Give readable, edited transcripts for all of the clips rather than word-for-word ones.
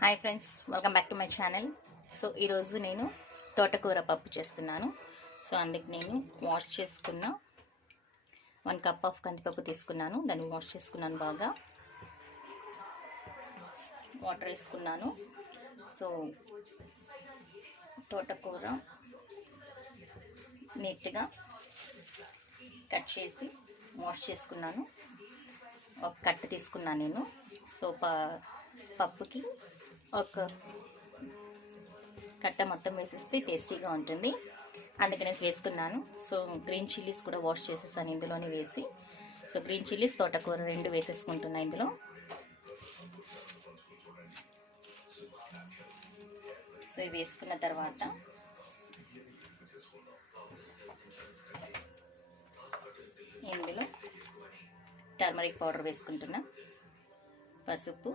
Hi friends, welcome back to my channel. So ఈరోజు నేను తోటకూర పప్పు చేస్తున్నాను. సో అందుకు నేను వాష్ చేసుకున్న 1 కప్ ఆఫ్ కందిపప్పు తీసుకున్నాను. దాన్ని వాష్ చేసుకున్నాను, బాగా వాటర్ వేసుకున్నాను. సో తోటకూర నీట్గా కట్ చేసి వాష్ చేసుకున్నాను. ఒక కట్ట తీసుకున్నాను నేను. సో పప్పుకి ఒక కట్ట మొత్తం వేసిస్తే టేస్టీగా ఉంటుంది, అందుకనే వేసుకున్నాను. సో గ్రీన్ చిల్లీస్ కూడా వాష్ చేసేసాను ఇందులోనే వేసి. సో గ్రీన్ చిల్లీస్, తోటకూర 2 వేసేసుకుంటున్నా ఇందులో. సో ఇవి వేసుకున్న తర్వాత ఇందులో టర్మరిక్ పౌడర్ వేసుకుంటున్నా, పసుపు,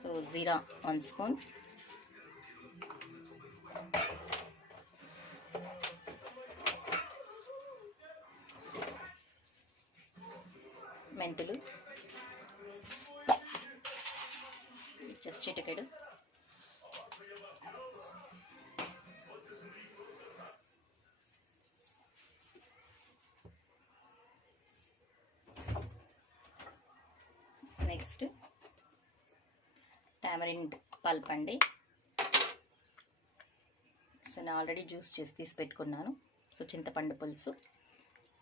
సో జీరా 1 స్పూన్, మెంతులు జస్ట్ చిటికెడు, నెక్స్ట్ టామరిండ్ పల్ప్ అండి. సో నేను ఆల్రెడీ జ్యూస్ చేసి తీసి పెట్టుకున్నాను. సో చింతపండు పులుసు,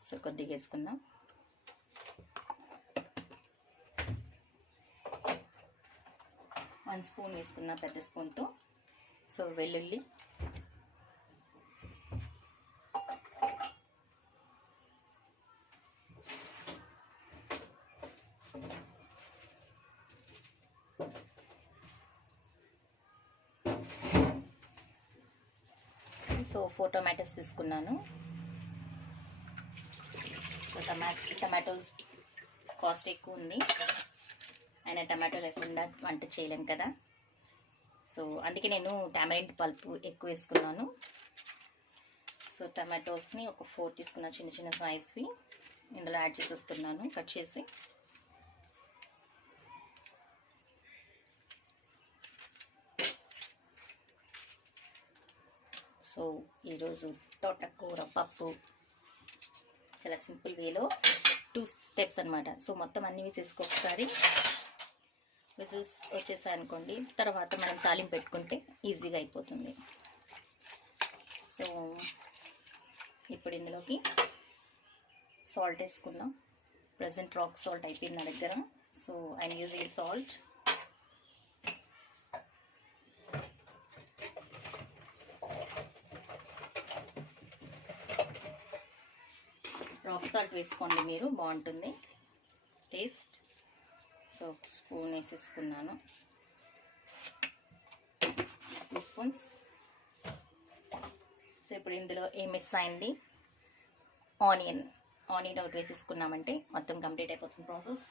సో కొద్దిగా వేసుకుందాం. వన్ స్పూన్ వేసుకున్నా పెద్ద స్పూన్తో. సో వెల్లుల్లి, సో 4 టొమాటోస్ తీసుకున్నాను. సో టమాటోస్ కాస్ట్ ఎక్కువ ఉంది, అయినా టమాటో లేకుండా వంట చేయలేం కదా. సో అందుకే నేను టామరిండ్ పల్ప్ ఎక్కువ వేసుకున్నాను. సో టమాటోస్ని ఒక 4 తీసుకున్నా, చిన్న చిన్న సైజ్వి. ఇందులో యాడ్ చేసేస్తున్నాను కట్ చేసి. సో ఈరోజు తోటకూర పప్పు చాలా సింపుల్ వేలో 2 స్టెప్స్ అనమాట. సో మొత్తం అన్నీ వేసేసుకో ఒకసారి. విజిల్స్ వచ్చేసాయి అనుకోండి, తర్వాత మనం తాలింపు పెట్టుకుంటే ఈజీగా అయిపోతుంది. సో ఇప్పుడు ఇందులోకి సాల్ట్ వేసుకుందాం. ప్రజెంట్ రాక్ సాల్ట్ అయిపోయింది నా దగ్గర. So I'm using salt. Rock salt వేసుకోండి మీరు, బాగుంటుంది టేస్ట్. సో 1 స్పూన్ వేసేసుకున్నాను, 2 స్పూన్స్. సో ఇప్పుడు ఇందులో ఏం మిక్స్ అయింది, ఆనియన్ ఒకటి వేసేసుకున్నామంటే మొత్తం కంప్లీట్ అయిపోతుంది ప్రాసెస్.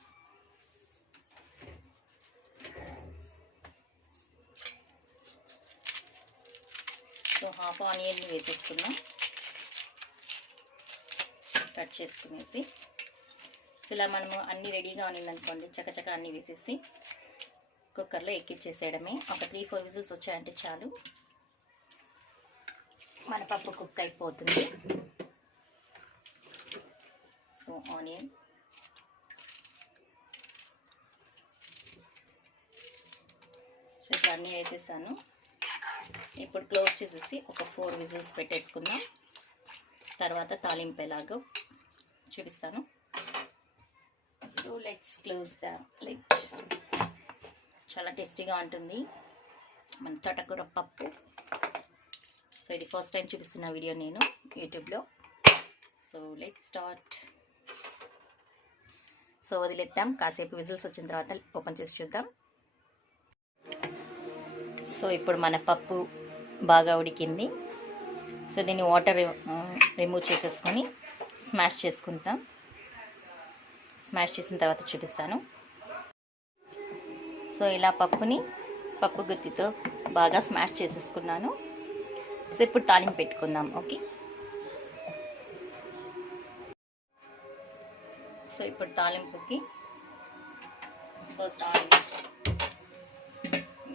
సో హాఫ్ ఆనియన్ని వేసేసుకున్నాం కట్ చేసుకునేసి. సో ఇలా మనము అన్నీ రెడీగా ఉన్నదనుకోండి, చకచక అన్నీ వేసేసి కుక్కర్లో ఎక్కిచ్చేసేయడమే. ఒక 3-4 విజిల్స్ వచ్చాయంటే చాలు, మన పప్పు కుక్ అయిపోతుంది. సో ఆనియన్, సో ఇప్పుడు అన్నీ వేసేసాను. ఇప్పుడు క్లోజ్ చేసేసి ఒక 4 విజిల్స్ పెట్టేసుకుందాం. తర్వాత తాలింపు ఎలాగో చూపిస్తాను. So let's close the lid. చాలా టేస్టీగా ఉంటుంది మన తోటకూర పప్పు. సో ఇది ఫస్ట్ టైం చూపిస్తున్న వీడియో నేను యూట్యూబ్లో. So let's start. సో వదిలేద్దాం, కాసేపు విజిల్స్ వచ్చిన తర్వాత ఓపెన్ చేసి చూద్దాం. సో ఇప్పుడు మన పప్పు బాగా ఉడికింది. సో దీన్ని వాటర్ రిమూవ్ చేసేసుకొని స్మాష్ చేసుకుంటాం. స్మాష్ చేసిన తర్వాత చూపిస్తాను. సో ఇలా పప్పు గుత్తితో బాగా స్మాష్ చేసేసుకున్నాను. సో ఇప్పుడు తాలింపు పెట్టుకుందాం. ఓకే, సో ఇప్పుడు తాలింపుకి ఫస్ట్ ఆయిల్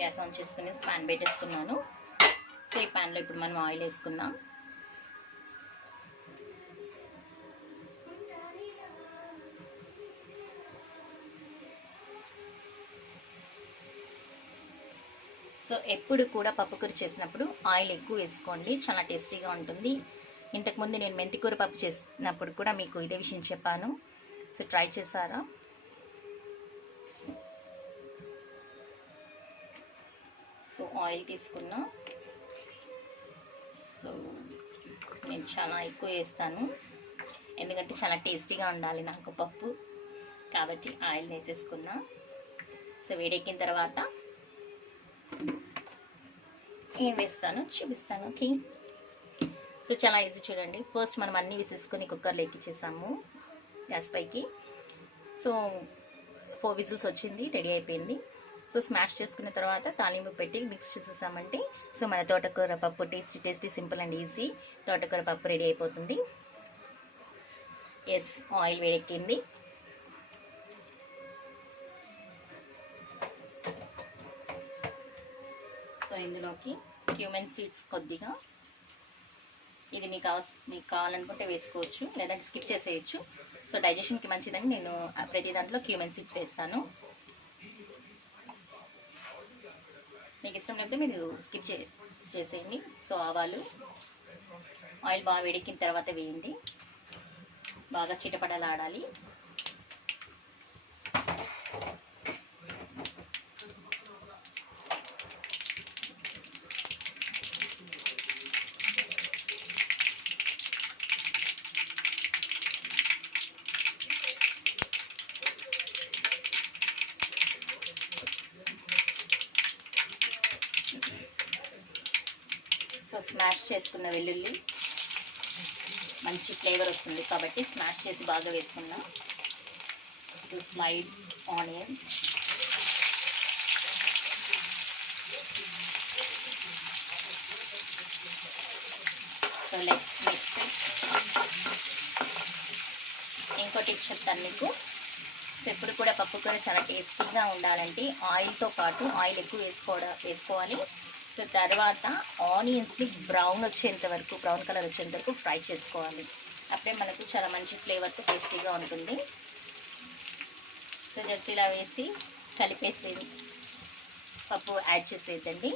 గ్యాస్ ఆన్ చేసుకుని పాన్ పెట్టేసుకున్నాను. సో ఈ ప్యాన్లో ఇప్పుడు మనం ఆయిల్ వేసుకుందాం. సో ఎప్పుడు కూడా పప్పుకూర చేసినప్పుడు ఆయిల్ ఎక్కువ వేసుకోండి, చాలా టేస్టీగా ఉంటుంది. ఇంతకుముందు నేను మెంతికూర పప్పు చేసినప్పుడు కూడా మీకు ఇదే విషయం చెప్పాను. సో ట్రై చేశారా? సో ఆయిల్ తీసుకున్నా. సో నేను చాలా ఎక్కువ వేస్తాను, ఎందుకంటే చాలా టేస్టీగా ఉండాలి నాకు పప్పు, కాబట్టి ఆయిల్ వేసేసుకున్నా. సో వేడెక్కిన తర్వాత ఏం వేస్తాను చూపిస్తాను. ఓకే, సో చాలా ఈజీ చూడండి. ఫస్ట్ మనం అన్నీ వేసేసుకొని కుక్కర్లో ఎక్కించేసాము గ్యాస్ పైకి. సో 4 విజిల్స్ వచ్చింది, రెడీ అయిపోయింది. సో స్మాష్ చేసుకున్న తర్వాత తాలింపు పెట్టి మిక్స్ చేసేసామంటే సో మన తోటకూర పప్పు టేస్టీ సింపుల్ అండ్ ఈజీ తోటకూర పప్పు రెడీ అయిపోతుంది. ఎస్, ఆయిల్ వేడెక్కింది. సో ఇందులోకి క్యూమెన్ సీడ్స్ కొద్దిగా, ఇది మీకు కావాలనుకుంటే వేసుకోవచ్చు, లేదంటే స్కిప్ చేసేయచ్చు. సో డైజెషన్కి మంచిదని నేను ప్రతి దాంట్లో క్యూమెన్ సీడ్స్ వేస్తాను. మీకు ఇష్టం లేకపోతే మీరు స్కిప్ చేసేయండి. సో ఆవాలు, ఆయిల్ బాగా వేడెక్కిన తర్వాత వేయండి, బాగా చిటపటలాడాలి. సో స్మాష్ చేసుకున్న వెల్లుల్లి మంచి ఫ్లేవర్ వస్తుంది కాబట్టి స్మాష్ చేసి బాగా వేసుకున్నాం. So slide onions, so let's mix it. ఇంకో టిప్ చెప్తాను మీకు. సో ఎప్పుడు కూడా పప్పుకూర చాలా టేస్టీగా ఉండాలంటే ఆయిల్తో పాటు ఆయిల్ ఎక్కువ వేసుకోవాలి. సో తర్వాత ఆనియన్స్ని బ్రౌన్ కలర్ వచ్చేంత వరకు ఫ్రై చేసుకోవాలి. అప్పుడే మనకు చాలా మంచి ఫ్లేవర్తో టేస్టీగా ఉంటుంది. సో జస్ట్ ఇలా వేసి కలిపేసి పప్పు యాడ్ చేసేదండి.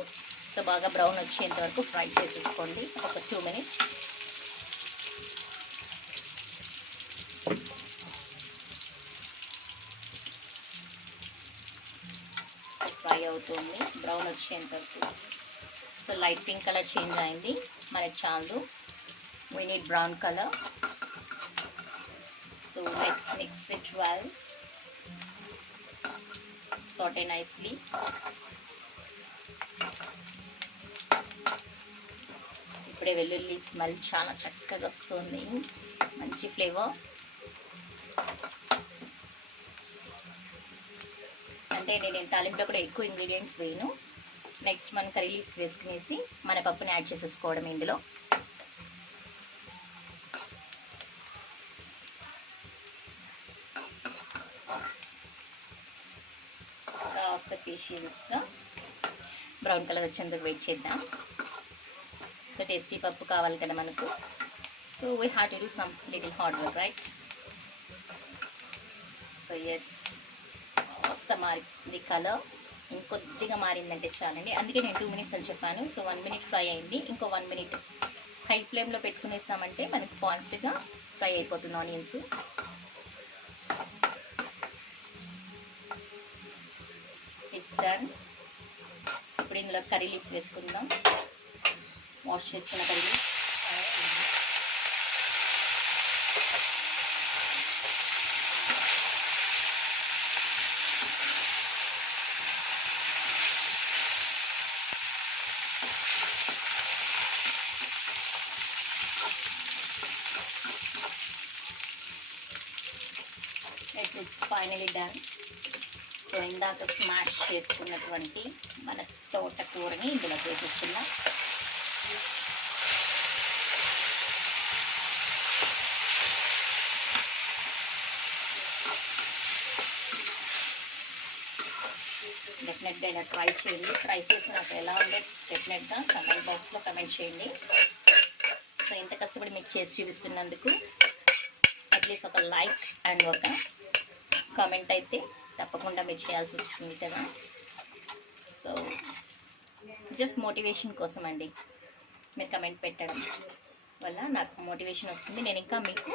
సో బాగా బ్రౌన్ వచ్చేంత వరకు ఫ్రై చేసేసుకోండి, ఒక 2 మినిట్స్. సో ఫ్రై అవుతుంది బ్రౌన్ వచ్చేంత వరకు. So light pink colour change అయింది, మనకి చాలు. We need brown colour. So let's mix it well, saute nicely. ఇప్పుడే వెల్లుల్లి స్మెల్ చాలా చక్కగా వస్తుంది, మంచి ఫ్లేవర్. అంటే నేను తాలింపులో కూడా ఎక్కువ ఇంగ్రీడియంట్స్ వేయను. నెక్స్ట్ మనం కర్రీ లీవ్స్ వేసుకునేసి మన పప్పుని యాడ్ చేసేసుకోవడం ఇందులో. కాస్త పేషియన్స్గా బ్రౌన్ కలర్ వచ్చేందుకు వెయిట్ చేద్దాం. సో టేస్టీ పప్పు కావాలి కదా మనకు. So we have to do some little hard work, right? So yes, కాస్త మారింది కలర్, ఇంకొద్దిగా మారిందంటే చాలండి. అందుకే నేను 2 మినిట్స్ అని చెప్పాను. సో 1 మినిట్ ఫ్రై అయింది, ఇంకో 1 మినిట్ హై ఫ్లేమ్లో పెట్టుకునేసామంటే మనకి ఫాస్ట్గా ఫ్రై అయిపోతుంది ఆనియన్స్. It's done. ఇప్పుడు ఇందులో కర్రీ లీవ్స్ వేసుకుందాం, వాష్ చేసుకున్న curry leaves. It's finally done. So ఇందాక స్మాష్ చేసుకున్నటువంటి మన తోటకూరని ఇందులో వేసేస్తున్నాం. డెఫినెట్గా ఇలా ట్రై చేయండి. ట్రై చేసి నాకు ఎలా ఉందో డెఫినెట్గా కమెంట్ బాక్స్లో కమెంట్ చేయండి. సో ఇంత కష్టపడి మీకు చేసి చూపిస్తున్నందుకు అట్లీస్ట్ ఒక లైక్ అండ్ ఒక కామెంట్ అయితే తప్పకుండా మీరు చేయాల్సి వస్తుంది కదా. సో జస్ట్ మోటివేషన్ కోసం అండి, మీరు కమెంట్ పెట్టడం వల్ల నాకు మోటివేషన్ వస్తుంది. నేను ఇంకా మీకు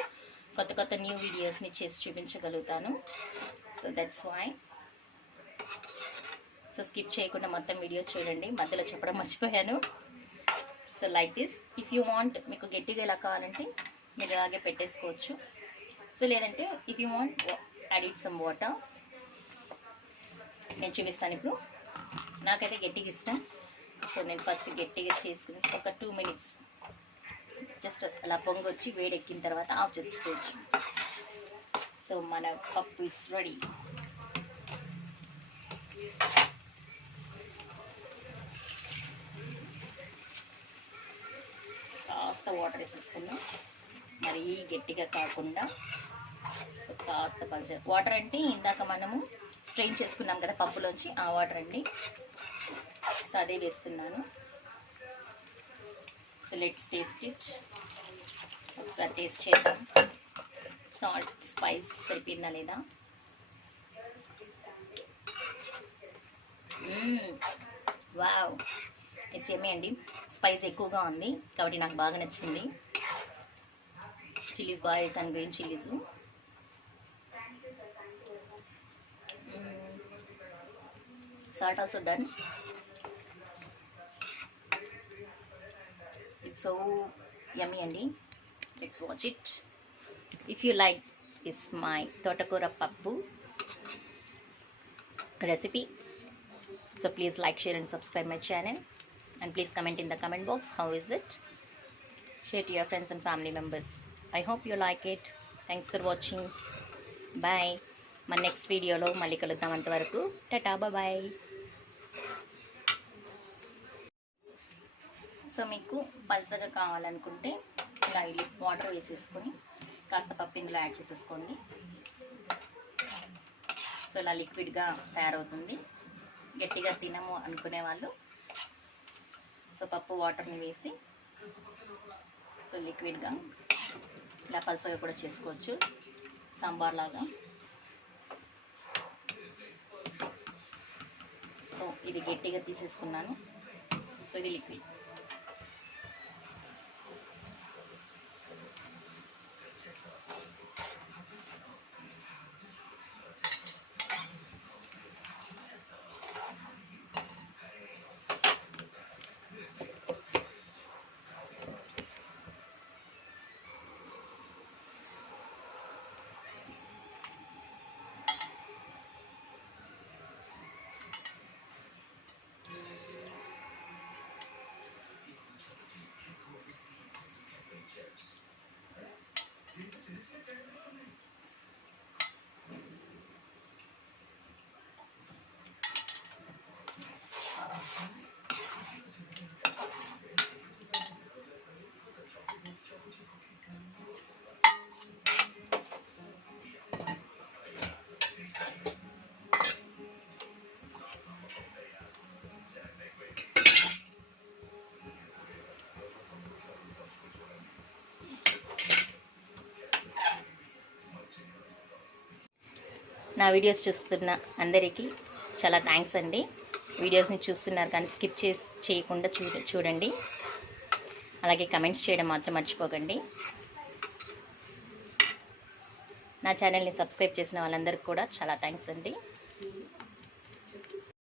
కొత్త కొత్త న్యూ వీడియోస్ని చేసి చూపించగలుగుతాను. So that's why. So skip చేయకుండా మొత్తం వీడియో చూడండి. మధ్యలో చెప్పడం మర్చిపోయాను. So like this. If you want, మీకు గట్టిగా ఎలా కావాలంటే మీరు అలాగే పెట్టేసుకోవచ్చు. సో లేదంటే if you want add it some water. నేను చూపిస్తాను ఇప్పుడు. నాకైతే గట్టిగా ఇష్టం. సో నేను ఫస్ట్ గట్టిగా చేసుకుని ఒక 2 minutes జస్ట్ అలా పొంగొచ్చి వేడెక్కిన తర్వాత ఆఫ్ చేసుకోవచ్చు. సో మన పప్పు ఇస్ రెడీ. కాస్త వాటర్ వేసేసుకున్నాం, మరీ గట్టిగా కాకుండా. సో కాస్త పల్చ వాటర్ అంటే ఇందాక మనము స్ట్రెయిన్ చేసుకున్నాం కదా పప్పులోంచి, ఆ వాటర్ అండి. సో అదే వేస్తున్నాను. So let's taste it. ఒకసారి టేస్ట్ చేద్దాం, సాల్ట్ స్పైస్ సరిపోయిందా లేదా. వావ్, ఇట్స్ యమ్మీ అండి. స్పైస్ ఎక్కువగా ఉంది కాబట్టి నాకు బాగా నచ్చింది. చిల్లీస్ బాగా వేసాను, green chillies. Salt also done. It's so yummy అండి. Let's watch it. If you like this my తోటకూర పప్పు recipe, so please like, share and subscribe my channel, and please comment in the comment box how is it. Share to your friends and family members. I hope you like it. Thanks for watching. Bye. మన నెక్స్ట్ వీడియోలో మళ్ళీ కలుద్దాం. అంతవరకు Tata, bye. So మీకు పల్సగా కావాలనుకుంటే ఇలా వాటర్ వేసేసుకొని కాస్త పప్పు ఇందులో యాడ్ చేసేసుకోండి. సో ఇలా లిక్విడ్గా తయారవుతుంది. గట్టిగా తినము అనుకునే వాళ్ళు సో పప్పు వాటర్ని వేసి సో లిక్విడ్గా ఇలా పల్సగా కూడా చేసుకోవచ్చు, సాంబార్ లాగా. సో ఇది గట్టిగా తీసేసుకున్నాను. సో ఇది లిక్విడ్. నా వీడియోస్ చూస్తున్న అందరికీ చాలా థ్యాంక్స్ అండి. వీడియోస్ని చూస్తున్నారు కానీ స్కిప్ చేయకుండా చూడండి. అలాగే కమెంట్స్ చేయడం మాత్రం మర్చిపోకండి. నా ఛానల్ని సబ్స్క్రైబ్ చేసిన వాళ్ళందరికీ కూడా చాలా థ్యాంక్స్ అండి.